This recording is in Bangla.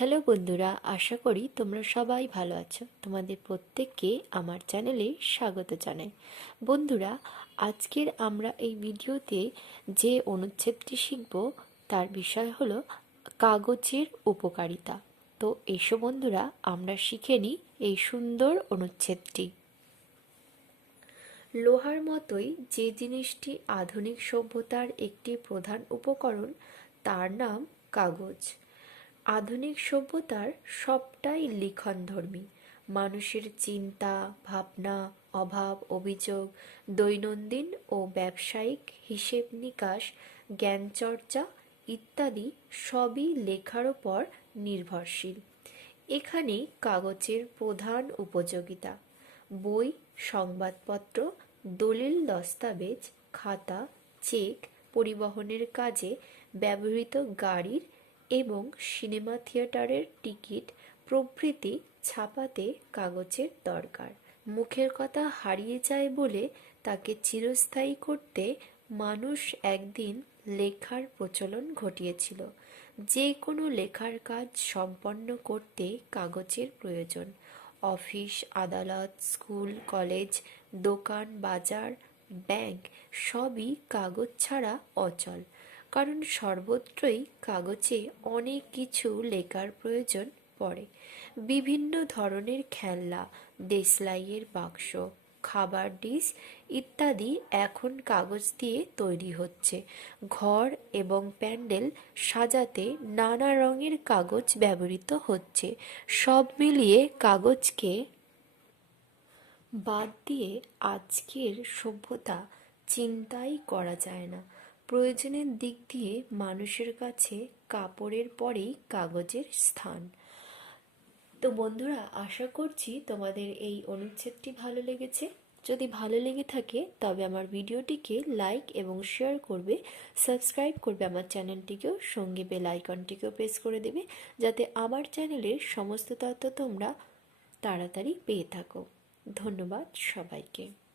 হ্যালো বন্ধুরা, আশা করি তোমরা সবাই ভালো আছো। তোমাদের প্রত্যেককে আমার চ্যানেলে স্বাগত জানাই। বন্ধুরা, আজকের আমরা এই ভিডিওতে যে অনুচ্ছেদটি শিখব, তার বিষয় হলো কাগজের উপকারিতা। তো এসো বন্ধুরা, আমরা শিখে নিই এই সুন্দর অনুচ্ছেদটি। লোহার মতোই যে জিনিসটি আধুনিক সভ্যতার একটি প্রধান উপকরণ, তার নাম কাগজ। আধুনিক সভ্যতার সবটাই লিখনধর্মী। মানুষের চিন্তা, ভাবনা, অভাব, অভিযোগ, দৈনন্দিন ও ব্যবসায়িক হিসেব নিকাশ, জ্ঞানচর্চা ইত্যাদি সবই লেখার ওপর নির্ভরশীল। এখানে কাগজের প্রধান উপযোগিতা। বই, সংবাদপত্র, দলিল দস্তাবেজ, খাতা, চেক, পরিবহনের কাজে ব্যবহৃত গাড়ির এবং সিনেমা থিয়েটারের টিকিট প্রভৃতি ছাপাতে কাগজের দরকার। মুখের কথা হারিয়ে যায় বলে তাকে চিরস্থায়ী করতে মানুষ একদিন লেখার প্রচলন ঘটিয়েছিল। যে কোনো লেখার কাজ সম্পন্ন করতে কাগজের প্রয়োজন। অফিস, আদালত, স্কুল, কলেজ, দোকান, বাজার, ব্যাংক সবই কাগজ ছাড়া অচল। কারণ সর্বত্রই কাগজে অনেক কিছু লেখার প্রয়োজন পড়ে। বিভিন্ন ধরনের খেলনা, দেশলাইয়ের বাক্স, খাবার ডিশ ইত্যাদি এখন কাগজ দিয়ে তৈরি হচ্ছে। ঘর এবং প্যান্ডেল সাজাতে নানা রঙের কাগজ ব্যবহৃত হচ্ছে। সব মিলিয়ে কাগজকে বাদ দিয়ে আজকের সভ্যতা চিন্তাই করা যায় না। প্রয়োজনের দিক দিয়ে মানুষের কাছে কাপড়ের পরেই কাগজের স্থান। তো বন্ধুরা, আশা করছি তোমাদের এই অনুচ্ছেদটি ভালো লেগেছে। যদি ভালো লেগে থাকে, তবে আমার ভিডিওটিকে লাইক এবং শেয়ার করবে সাবস্ক্রাইব করবে আমার চ্যানেলটিকেও, সঙ্গে বেল আইকনটিকেও প্রেস করে দেবে, যাতে আমার চ্যানেলের সমস্ত তথ্য তোমরা তাড়াতাড়ি পেয়ে থাকো। ধন্যবাদ সবাইকে।